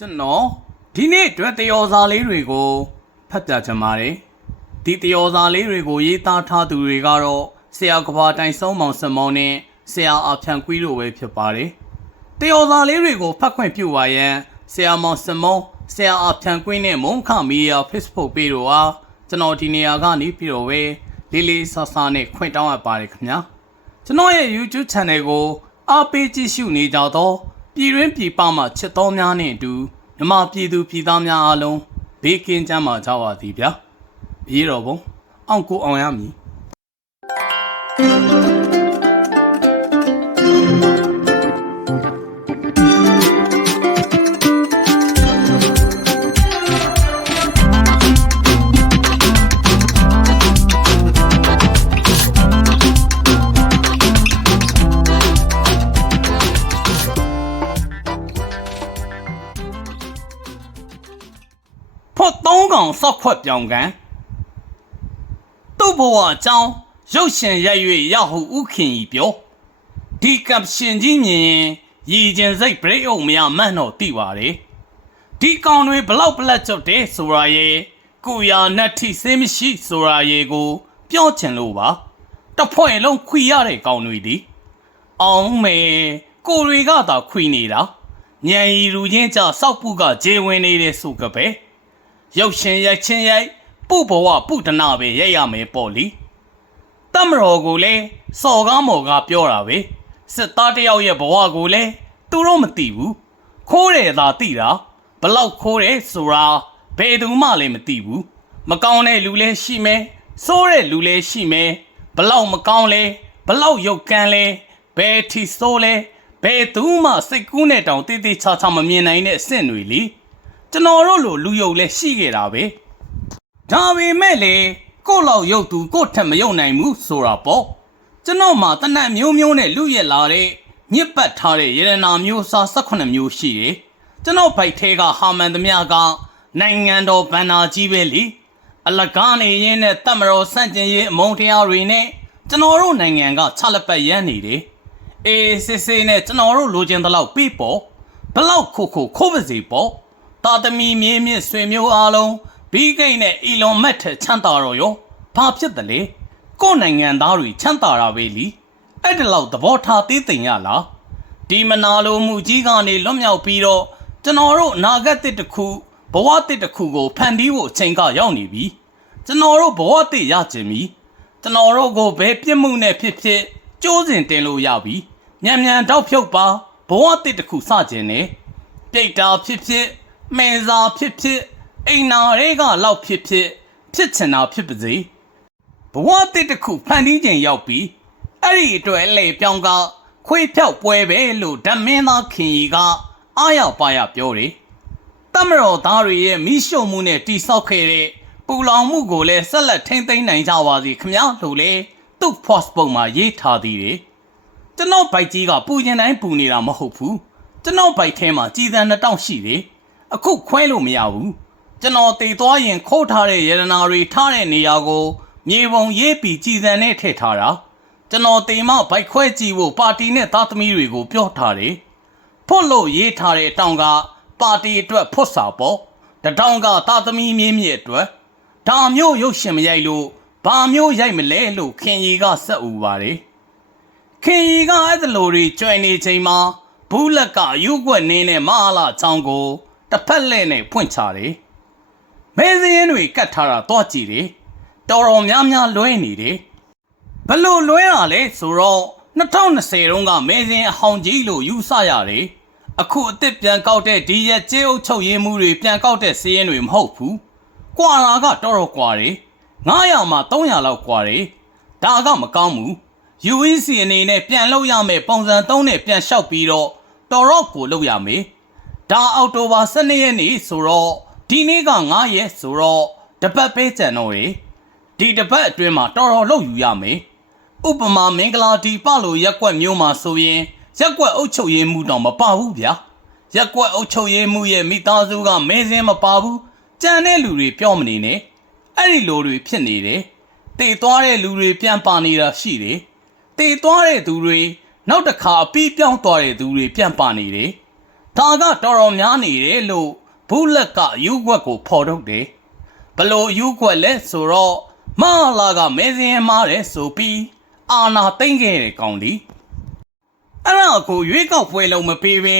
ကျွန်တော်ဒီနေ့အတွက်တယောစာလေးတွေကိုဖတ်ပြချင်ပါတယ်ဒီတယောစာလေးတွေကိုရေးသားထားသူတွေကတော့ဆရာကဘာတိုင်ဆုံးမောင်စမောင်းနဲ့ဆရာအဖြန်ကွီးတို့ပဲဖြစ်ပါတယ်တယောစာလေးတွေကိုဖတ်ခွင့်ပြုပါရန်ဆရာမောင်စမောင်းဆရာအဖြန်ကွင်းနဲ့မုန်းခမီယာ Facebook ပေတို့အားကျွန်တော်ဒီနေရာကနေပြီးတော့ပဲလေးလေးဆဆနဲ့ခွင့်တောင်းအပ်ပါတယ်ခင်ဗျာကျွန်တော်ရဲ့ YouTube Channel ကိုအားပေးကြည့်ရှုနေကြသော ပြည်တွင်းပြည်ပမှချစ်တော်များနဲ့အတူမြမပြည်သူပြည်သားများအားလုံးဘေးကင်းကြမှာကြပါသည်ဗျာ။အေးတော်ဘုံအောင်ကိုအောင်ရမည် သုံးကောင်စောက်ခွက်ပြောင်ကန်သူ့ဘဝအကြောင်းရုပ်ရှင်ရိုက်၍ရဟုဥခင်ဤပြောဒီကပ်ရှင်ကြီးမြင်ရင်ရည်ကျင်စိတ်ဘရိတ်အုပ်မရမှန်းတော့သိပါတယ်ဒီကောင်တွေဘလောက်ပလက်ကျုပ်တယ်ဆိုရရဲ့ကိုရာနတ်ထိစင်းမရှိဆိုရရဲ့ကို ပြောချင်လို့ပါတစ်ဖွဲ့လုံးခွေရတဲ့ကောင်တွေဒီအောင်မေကိုတွေကသာခွေနေတာညံရီလူချင်းကြစောက်ပုကဂျေဝင်နေတဲ့စုကပဲ ရုပ်ရှင်ရိုက်ချင်းရိုက်ပုဘဝပုဒနာပဲရိုက်ရမယ်ပေါ့လीတမတော်ကိုလည်းစော်ကားမော်ကားပြောတာပဲစစ်သားတယောက်ရဲ့ဘဝကိုလည်းသူတို့မသိဘူးခိုးတယ်သာသိတာဘလောက်ခိုးတယ်ဆိုတာဘယ်သူမှလည်းမသိဘူးမကောင်းတဲ့လူလည်းရှိမယ်စိုးတဲ့လူလည်းရှိမယ်ဘလောက်မကောင်းလဲဘလောက်ရုပ်ကန်းလဲဘယ်ထီစိုးလဲဘယ်သူမှစိတ်ကူးနဲ့တောင်တိတိချာချာမမြင်နိုင်တဲ့အဆင့်တွေလी ကျွန်တော်တို့လိုလူယုံလည်းရှိခဲ့တာပဲဒါပေမဲ့လေကို့လောက်ရုပ်သူကို့ထက်မယုံနိုင်ဘူးဆိုတာပေါ့ကျွန်တော်မှတနတ်မျိုးမျိုးနဲ့လူရက်လာတဲ့ညစ်ပတ်ထားတဲ့ရတနာမျိုးစား18မျိုးရှိတယ်ကျွန်တော်ဘိုက်ထဲကဟာမန်သမျှကနိုင်ငံတော်ဗန္နာကြီးပဲလေအလကားနေရင်းနဲ့တတ်မတော်ဆန့်ကျင်ရေးအမုန်းတရားတွေနဲ့ကျွန်တော်တို့နိုင်ငံကခြလက်ပတ်ရမ်းနေတယ်အေးစစ်စစ်နဲ့ကျွန်တော်တို့လိုချင်တဲ့လောက်ပြီးပေါ့ဘလောက်ခုခုခိုးပါစေပေါ့ တာသမီမြေမြင့်ဆွေမျိုးအားလုံးဘီဂိတ်နဲ့အီလွန်မက်ထက်ချမ်းသာတော့ရောဘာဖြစ်တယ်လဲကိုယ့်နိုင်ငံသားတွေချမ်းသာတာပဲလीအဲ့ဒါလောက်သဘောထားသေးသိမ်ရလားဒီမနာလိုမှုကြီးကနေလွတ်မြောက်ပြီးတော့ကျွန်တော်တို့အနာဂတ်တစ်တစ်ခုဘဝတစ်တစ်ခုကိုဖန်တီးဖို့အချိန်ကရောက်နေပြီကျွန်တော်တို့ဘဝတစ်ရကျင်ပြီကျွန်တော်တို့ကိုဘယ်ပြစ်မှုနဲ့ဖြစ်ဖြစ်ကြိုးစင်တင်လို့ရပြီမြန်မြန်တောက်ဖြုတ်ပါဘဝတစ်တစ်ခုစကျင်နေပြိတ်တာဖြစ်ဖြစ် မင်စာဖြစ်ဖြစ်အိမ်နာတွေကလောက်ဖြစ်ဖြစ်ဖြစ်ချင်တာဖြစ်ပါစေဘဝတစ်တစ်ခုဖန်တီးခြင်းရောက်ပြီးအဲ့ဒီအတွက်အလေပြောင်းကခွေးဖြောက်ပွဲပဲလို့ဓမင်းသားခင်ကြီးကအားရပါရပြောတယ်တမတော်သားတွေရဲ့မိရှုံမှုနဲ့တိဆောက်ခဲ့တဲ့ပူလောင်မှုကိုလည်းဆက်လက်ထိမ့်သိမ်းနိုင်ကြပါစေခမည်းလို့လေသူ့ post ပုံမှာရေးထားသေးတယ်ကျွန်တော်ဘိုက်ကြီးကပူကျင်တိုင်းပူနေတာမဟုတ်ဘူးကျွန်တော်ဘိုက်ထဲမှာကြည်စံနှစ်တောင့်ရှိတယ် အခုခွဲလို့မရဘူးကျွန်တော်တည်သွားရင်ခိုးထားတဲ့ရတနာတွေထားတဲ့နေရာကို မြေပုံရေးပြီးကြည်စံနဲ့ထည့်ထားတာကျွန်တော်တေမဘိုက်ခွဲကြည့်ဖို့ပါတီနဲ့သားသမီးတွေကိုပြောထားတယ်ဖွတ်လို့ရေးထားတဲ့အတောင်ကပါတီအတွက်ဖွတ်စာပေါ့တတောင်ကသားသမီးမြင်းမြစ်အတွက်ဒါမျိုးရုပ်ရှင်မရိုက်လို့ဘာမျိုးရိုက်မလဲလို့ခင်ကြီးကစက်ဥပါတယ်ခင်ကြီးကအဲ့ဒါလိုတွေကြွယ်နေချိန်မှာဘူးလက်ကယူွက်နင်းနဲ့မအားလာချောင်းကို တစ်ဖက်လဲနဲ့ဖွင့်ချတယ်။မဲစင်းတွေကတ်ထားတာတော့ကြည့်တယ်။တော်တော်များများလွဲနေတယ်။ဘလို့လွဲတာလဲဆိုတော့2020တုန်းကမဲစင်းအဟောင်ကြီးလို့ယူဆရတယ်။အခုအစ်စ်ပြန်ကောက်တဲ့ဒီရက်ကျေးအုပ်ချုပ်ရေးမှုတွေပြန်ကောက်တဲ့စီးရင်တွေမဟုတ်ဘူး။ကွာတာကတော်တော်ကွာတယ်။900မှာ300လောက်ကွာတယ်။ဒါကမကောင်းဘူး UEC အနေနဲ့ပြန်လုပ်ရမယ်ပုံစံ3နဲ့ပြန်လျှောက်ပြီးတော့တော်တော့ကိုလုပ်ရမယ်။ ဒါအောက်တိုဘာ12ရက်နေ့ဆိုတော့ဒီနေ့က9ရက်ဆိုတော့တပတ်ပဲကြံတော့တယ်။ဒီတပတ်အတွင်းမှာတော်တော်လုပ်ယူရမယ်။ဥပမာမင်္ဂလာဒီပလို့ရက်ကွက်မျိုးမှာဆိုရင်ရက်ကွက်အုပ်ချုပ်ရေးမှုတော့မပါဘူးဗျာ။ရက်ကွက်အုပ်ချုပ်ရေးမှုရဲ့မိသားစုကမဲစင်းမပါဘူး။ကြံတဲ့လူတွေပြောမနေနဲ့။အဲ့ဒီလိုတွေဖြစ်နေတယ်။တည်သွားတဲ့လူတွေပြန်ပါနေတာရှိတယ်။တည်သွားတဲ့သူတွေနောက်တစ်ခါအပြီးပြောင်းသွားတဲ့သူတွေပြန်ပါနေတယ်။ ဒါကတော်တော်များနေတယ်လို့ဘူးလက်ကယူခွက်ကိုဖော်ထုတ်တယ်ဘလို့ယူခွက်လဲဆိုတော့မဟာလာကမဲစင်းမားတယ်ဆိုပြီးအာနာသိမ့်ခဲ့တဲ့ကောင်ဒီအဲ့ဒါကိုရွေးကောက်ပွဲလုံးမပေးဘဲ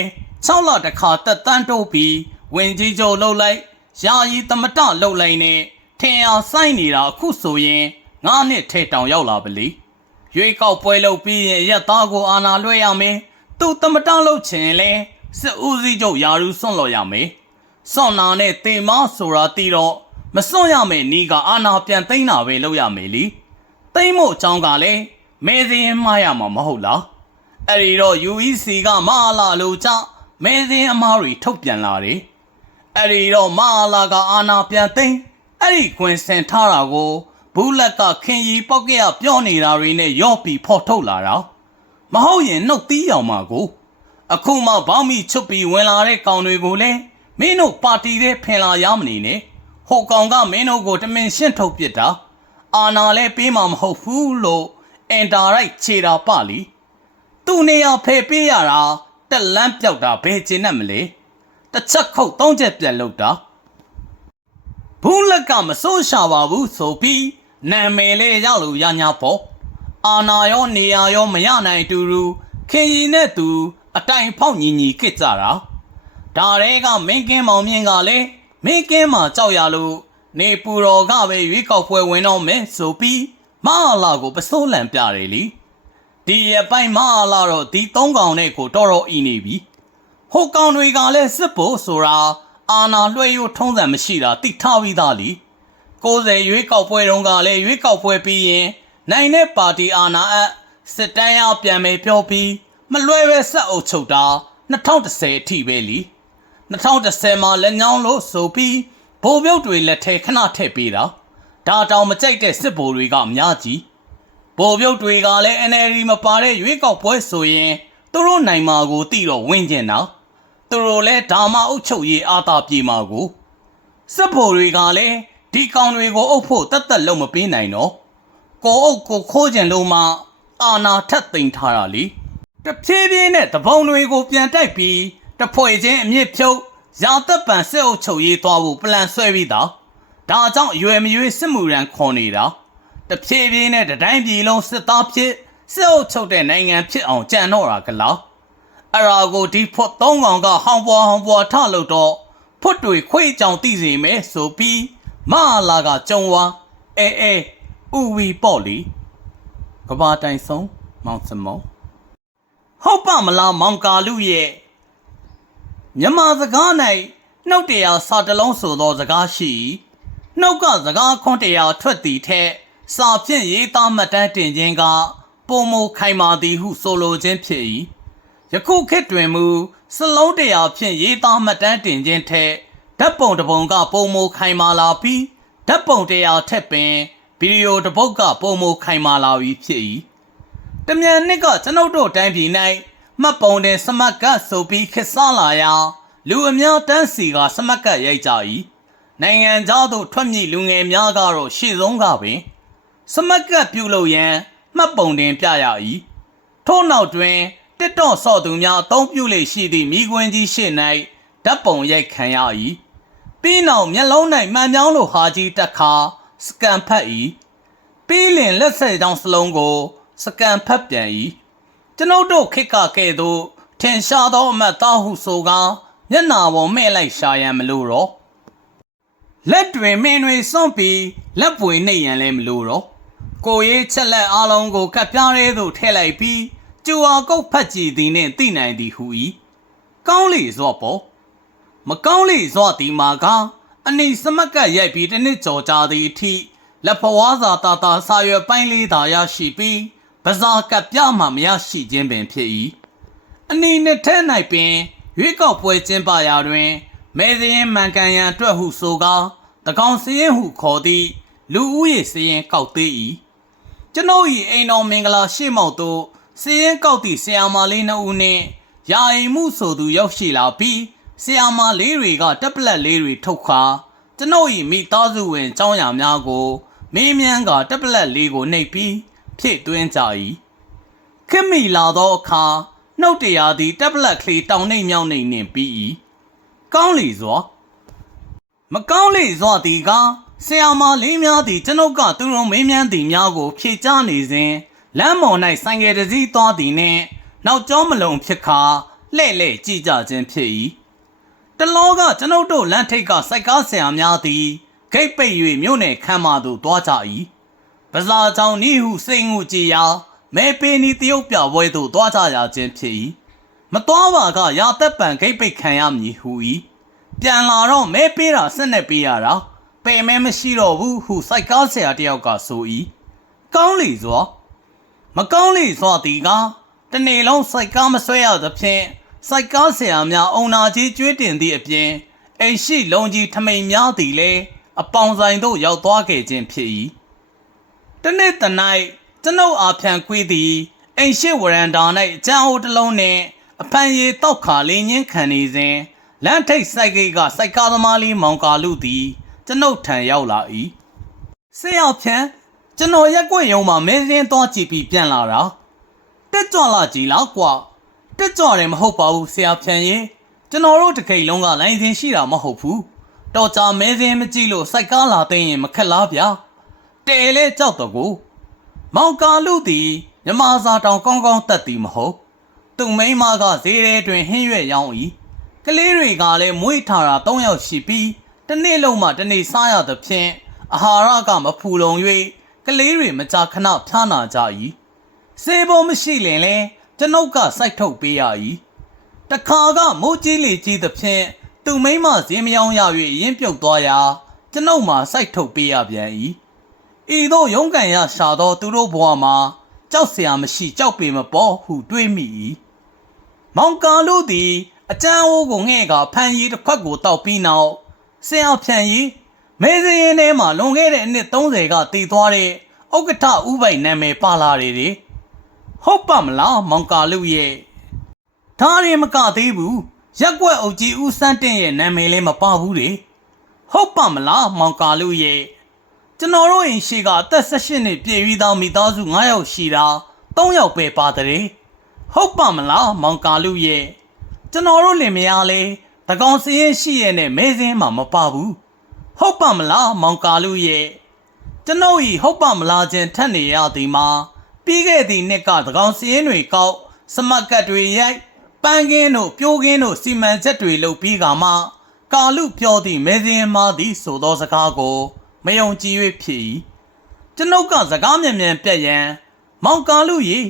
6လတခါတက်တန်းတိုးပြီးဝင်ကြီးချုပ်လှုပ်လိုက်ယာယီသမတလှုပ်လိုက်နဲ့ထင်အောင်စိုက်နေတာအခုဆိုရင်ငါးနှစ်ထဲတောင်ရောက်လာပါလိရွေးကောက်ပွဲလုပ်ပြီးရင်ရက်သားကိုအာနာလွှဲရမယ်သူသမတလုပ်ချင်လဲ စစ်ဦးစီးချုပ်ယာရူစွန့်လို့ရမယ်စွန့်နာနဲ့တေမဆိုတာတီတော့မစွန့်ရမယ်နီးကအာနာပြန်သိမ်းတာပဲလုပ်ရမယ်လीသိမ်းမို့အကြောင်းကလည်းမဲစင်းမှားရမှာမဟုတ်လားအဲ့ဒီတော့ UEC ကမဟာလာလို့ကြမဲစင်းအမားတွေထုတ်ပြန်လာတယ်အဲ့ဒီတော့မဟာလာကအာနာပြန်သိမ်းအဲ့ဒီခွင်စင်ထားတာကိုဘူးလက်ကခင်ရီပောက်ကရပြောနေတာတွေနဲ့ရော့ပြီးဖော်ထုတ်လာတာမဟုတ်ရင်နှုတ်သီးအောင်မှာကို အခုမှဘောင်းမီချွတ်ပြီးဝင်လာတဲ့ကောင်တွေကိုလည်းမင်းတို့ပါတီထဲဖင်လာရမနေနဲ့ဟိုကောင်ကမင်းတို့ကိုတမင်ရှင်းထုတ်ပစ်တာအာနာလည်းပေးမှာမဟုတ်ဘူးလို့အင်တာရိုက်ခြေတာပလီသူ့နေရာဖယ်ပေးရတာတက်လန်းပြောက်တာဘယ်ကျင်နဲ့မလဲတစ်ချက်ခုတ်သုံးချက်ပြန်လုပ်တာဘူးလက်ကမစိုးရှာပါဘူးဆိုပြီးနာမည်လေးရောက်လို့ရညာပေါ့အာနာရောနေရာရောမရနိုင်တူတူခင်ကြီးနဲ့သူ အတိုင်ဖောက်ညီညီကစ်ကြတာဒါတွေကမင်းကင်းမောင်မြင့်ကလည်းမင်းကင်းမှာကြောက်ရလို့နေပူတော်ကပဲရွေးကောက်ပွဲဝင်တော့မယ်ဆိုပြီးမဟာလာကိုပစိုးလံပြတယ်လीဒီရပိုင်းမဟာလာတော့ဒီသုံးကောင်နဲ့ကိုတော်တော်အီနေပြီဟိုကောင်တွေကလည်းစစ်ဖို့ဆိုတာအာနာလွှဲရိုးထုံးစံမရှိတာတိထားပြီးသားလ ी90 ရွေးကောက်ပွဲတုန်းကလည်းရွေးကောက်ပွဲပြီးရင်နိုင်တဲ့ပါတီအာဏာအပ်စစ်တမ်းရပြန်မယ်ပြောပြီး မလွဲပဲဆက်အုပ်ချုပ်တာ2010အထိပဲလ ी2010 မှာလက်ညောင်းလို့ဆိုပြီးဗိုလ်ပြုတ်တွေလက်ထဲခဏထည့်ပေးတာဒါတောင်မကြိုက်တဲ့စစ်ဗိုလ်တွေကအများကြီးဗိုလ်ပြုတ်တွေကလည်း NLD မပါတဲ့ရွေးကောက်ပွဲဆိုရင်သူတို့နိုင်မှာကိုတိတော့ဝင်းကျင်တာသူတို့လည်းဓာမအုပ်ချုပ်ရေးအာသာပြေမှာကိုစစ်ဗိုလ်တွေကလည်းဒီကောင်တွေကိုအုပ်ဖို့တတ်တတ်လုံးမပေးနိုင်တော့ကိုအုပ်ကိုခိုးကျင်လို့မှအာနာထက်သိမ်းထားတာလေ တဖြည်းဖြည်းနဲ့တပုံတွေကိုပြန်တိုက်ပြီးတဖွဲ့ချင်းအမြင့်ဖြုတ်ရာသက်ပံစစ်အုပ်ချုပ်ရေးသွားဖို့ပလန်ဆွဲပြီးသားဒါကြောင့်အရွယ်မရွေးစစ်မှုရန်ခေါ်နေတာတဖြည်းဖြည်းနဲ့တတိုင်းပြည်လုံးစစ်သားဖြစ်စစ်အုပ်ချုပ်တဲ့နိုင်ငံဖြစ်အောင်ကြံတော့တာကလားအရာကိုဒီဖွတ်သုံးကောင်ကဟောင်ပွားဟောင်ပွားထလို့တော့ဖွတ်တွေခွေးကြောင်တိစီမယ်ဆိုပြီးမဟာလာကကြုံဝါအဲအဲဥဝီပေါ့လီကဘာတိုင်ဆုံးမောင်စမုံ ဟုတ်ပါမလားမောင်ကာလူရဲ့မြမစကား၌နှုတ်တရားစာတလုံးဆိုသောစကားရှိနှုတ်ကစကားခွန်းတရားထွက်သည်ထက်စာဖြင့်ရေးသားမှတ်တမ်းတင်ခြင်းကပုံမခိုင်မာသည်ဟုဆိုလိုခြင်းဖြစ်၏ယခုခေတ်တွင်မူစလုံးတရားဖြင့်ရေးသားမှတ်တမ်းတင်ခြင်းထက်ဓာတ်ပုံတစ်ပုံကပုံမခိုင်မာလာပြီးဓာတ်ပုံတရားထက်ပင်ဗီဒီယိုတစ်ပုဒ်ကပုံမခိုင်မာလာပြီးဖြစ်၏ တမြန်နှစ်ကကျွန်ုပ်တို့တိုင်းပြည်၌မှတ်ပုံတင်စမတ်ကတ်ဆိုပြီးခစ်စားလာရာလူအများတန်းစီကစမတ်ကတ်ရိုက်ကြ၏နိုင်ငံသားတို့ထွက်မြေလူငယ်များကတော့ရှေ့ဆုံးကပင် စမတ်ကတ်ပြုလုပ်ရန်မှတ်ပုံတင်ပြရ၏ထို့နောက်တွင်တစ်တော့ဆော့သူများအသုံးပြုလေရှိသည့်မိကွင်းကြီးရှေ့၌ဓာတ်ပုံရိုက်ခံရ၏ပြီးနောက်မျက်လုံး၌မှန်ပြောင်းလိုဟာကြီးတက်ခါစကန်ဖတ်၏ပြီးလင်လက်ဆက်ကြောင်းစလုံးကို စကန်ဖတ်ပြန်၏ကျွန်ုပ်တို့ခိကကဲ့သို့ထင်ရှားသောအမတ်သားဟုဆိုကားမျက်နာပေါ်မဲ့လိုက်ရှာရန်မလိုတော့လက်တွင်မင်းတွေစွန့်ပြီးလက်ပွေနှိပ်ရန်လည်းမလိုတော့ကိုရေးချက်လက်အလုံးကိုကပ်ပြားရဲသို့ထည့်လိုက်ပြီးကျူအားကုတ်ဖတ်ကြည့်သည်နှင့်သိနိုင်သည်ဟူ၏ကောင်းလေစွာ့ပေါ်မကောင်းလေစွာ့သည်မှာကအနိစမကတ်ရိုက်ပြီးတစ်နှစ်ကျော်ကြာသည့်အထိလက်ဖွားစာတာတာစာရွက်ပိုင်းလေးသာရရှိပြီး ပဇာကပ်ပြမှမရရှိခြင်းပင်ဖြစ်၏အနိနှစ်ထဲ၌ပင်ရွေးကောက်ပွဲကျင်းပရာတွင်မဲစရင်မှန်ကန်ရန်အတွက်ဟုဆိုကားတကောင်စရင်ဟုခေါ်သည့်လူဦးရေစရင်ကောက်သေး၏ကျွန်ုပ်၏အိမ်တော်မင်္ဂလာရှေ့မောက်သို့စရင်ကောက်သည့်ဆရာမလေးနှစ်ဦးနှင့်ယာယီမှုဆိုသူရောက်ရှိလာပြီးဆရာမလေးတွေကတက်ပလက်လေးတွေထုတ်ခါကျွန်ုပ်၏မိသားစုဝင်ចောင်းရများကိုမေးမြန်းကတက်ပလက်လေးကိုနှိပ်ပြီး ဖြည့်သွင်းကြ၏ခင်မီလာသောအခါနှုတ်တရားသည်တက်ပလက်ကလေးတောင်နှိမ်မြောင်းနှိမ်နှင်ပြီး၏ကောင်းလေစွာမကောင်းလေစွာသည်ကဆရာမလေးများသည်ကျွန်ုပ်ကသူတို့မေးမြန်းသည်များကို ဖြေကြားနေစဉ်လမ်းမော်၌ဆိုင်ကယ်တစ်စီးသွားသည်နှင့်နောက်ကျောမလုံးဖြစ်ခါလှဲ့လှဲ့ကြည့်ကြခြင်းဖြစ်၏တလောကကျွန်ုပ်တို့လမ်းထိပ်ကစိုက်ကားဆရာများသည်ဂိတ်ပိတ်၍မြို့နယ်ခမ်းမသို့သွားကြ၏ ပဇာချောင်းနီးဟုစိတ်ငုကြည်ရာမဲပေးနီတရုတ်ပြပွဲသို့သွားကြရခြင်းဖြစ်၏မသွားပါကရာသက်ပံဂိတ်ပိတ်ခံရမည်ဟူ၏ပြန်လာတော့မဲပေးတာဆက်နဲ့ပေးရတာပယ်မဲမရှိတော့ဘူးဟုစိုက်ကားဆရာတယောက်ကဆို၏ကောင်းလေစွာမကောင်းလေစွာသည်ကတနေ့လုံးစိုက်ကားမဆွဲရသဖြင့်စိုက်ကားဆရာများအုံနာကြီးကျွေးတင်သည့်အပြင်အိမ်ရှိလုံးကြီးထမိန်များသည်လည်းအပေါင်ဆိုင်သို့ရောက်သွားခဲ့ခြင်းဖြစ်၏ တနေ့တနိုင်ကျွန်ုပ်အားဖြန်ခွေးသည်အိမ်ရှိဝရန်တာ၌အကျန်းအိုးတစ်လုံးနှင့်အဖန်ရည်တောက်ခါလေးညင်းခံနေစဉ်လမ်းထိပ်စိုက်ကိတ်ကစိုက်ကားသမားလေးမောင်ကာလူသည်ကျွန်ုပ်ထံရောက်လာ၏ဆရာဖြန်ကျွန်တော်ရက်ွက်ရုံမှာမင်းစင်းသွားကြည့်ပြီးပြန်လာတာတက်ကြွလာကြည်လားကွာတက်ကြွတယ်မဟုတ်ပါဘူးဆရာဖြန်ရင်ကျွန်တော်တို့တကိတ်လုံးကလိုင်းစင်ရှိတာမဟုတ်ဘူးတော်ကြမဲစင်းမကြည့်လို့စိုက်ကားလာသိရင်မခက်လားဗျာ တဲလေကြောက်တော့ကိုမောင်ကာလူသည်မြမစာတောင်ကောင်းကောင်းတက်သည်မဟုတ်သူ့မိန်းမကဈေးထဲတွင်ဟင်းရွက်ရောင်း၏ကလေးတွေကလည်းမွေးထားတာ၃ယောက်ရှိပြီးတစ်နေ့လုံးမှတစ်နေ့စားရသဖြင့်အာဟာရကမဖူလုံ၍ကလေးတွေမကြာခဏဖျားနာကြ၏စေပေါ်မရှိလင်လဲကျွန်ုပ်ကစိုက်ထုတ်ပေးရ၏တခါကမိုးကြီးလေကြီးသဖြင့်သူ့မိန်းမဈေးမယောင်းရ၍ရင်းပြုတ်သွားရာကျွန်ုပ်မှစိုက်ထုတ်ပေးရပြန်၏ ဤသို့ရုန်းကန်ရရှာသောသူတို့ဘဝမှာကြောက်เสียမရှိကြောက်ပေမပေါ်ဟုတွေးမိ၏မောင်ကာလူသည်အကျန်းအိုးကိုငှဲ့ကဖန်ရီတစ်ခွက်ကိုတောက်ပြီးနောက်ဆင်အောင်ဖြန်ရီမေးစရင်ထဲမှာလွန်ခဲ့တဲ့အနှစ်30ကတည်သွားတဲ့ဥက္ကဋ္ဌဥပိုင်နာမည်ပါလာတယ်လေဟုတ်ပါမလားမောင်ကာလူရဲ့ဒါရင်မကသေးဘူးရက်ွက်အုပ်ကြီးဦးစန်းတင့်ရဲ့နာမည်လည်းမပါဘူးလေဟုတ်ပါမလားမောင်ကာလူရဲ့ ကျွန်တော်တို့အိမ်ရှိကအသက်18နှစ်ပြည့်ပြီးသားမိသားစု9ယောက်ရှိတာ3ယောက်ပဲပါတဲ့ဟုတ်ပါမလားမောင်ကာလူရဲ့ကျွန်တော်တို့လင်မယားလဲတကောင်စည်ရင်ရှိရဲ့နဲ့မဲစင်းမှမပါဘူးဟုတ်ပါမလားမောင်ကာလူရဲ့ကျွန်ုပ်ဤဟုတ်ပါမလားခြင်းထက်နေရသည်မှာပြီးခဲ့သည့်နှစ်ကတကောင်စည်ရင်တွေကောက်စမတ်ကတ်တွေရိုက်ပန်းကင်းတို့ပြိုးကင်းတို့စီမံချက်တွေလုပ်ပြီးကမှကာလူပြောသည့်မဲစင်းမာသည်ဆိုသောစကားကို မယုံကြည်၍ဖြစ်၏ကျွန်ုပ်ကစကားမြန်မြန်ပြက်ရန်မောင်ကာလူရေ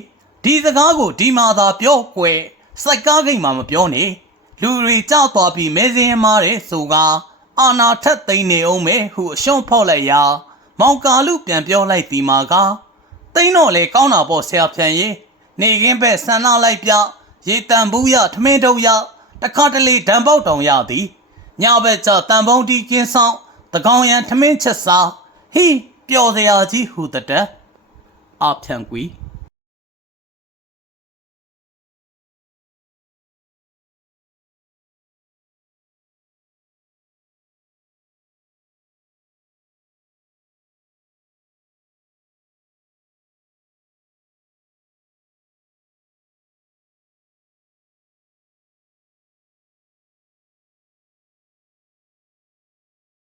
ဒီစကားကိုဒီမှာသာပြောကွယ်စိုက်ကားဂိတ်မှာမပြောနဲ့လူတွေကြောက်သွားပြီးမဲစင်းမားတယ်ဆိုကအာနာထက်သိမ့်နေအောင်မဲဟုအရှုံးဖောက်လိုက်ရာ မောင်ကာလူပြန်ပြောလိုက်ဒီမှာကသိမ့်တော့လေကောင်းတာပေါ့ဆရာဖြန်ရေနေကင်းဘက်ဆန္ဒလိုက်ပြရေတန်ဘူးရထမင်းတုံရတခါတလေဓာန်ပေါက်တောင်ရသည်ညဘက်ကျတန်ပုံးတီကင်းဆောင် တကောင်ရန်ထမင်းချက်စားဟိပျော်စရာကြီးဟူတဲ့တက်အဖြန်ကွီ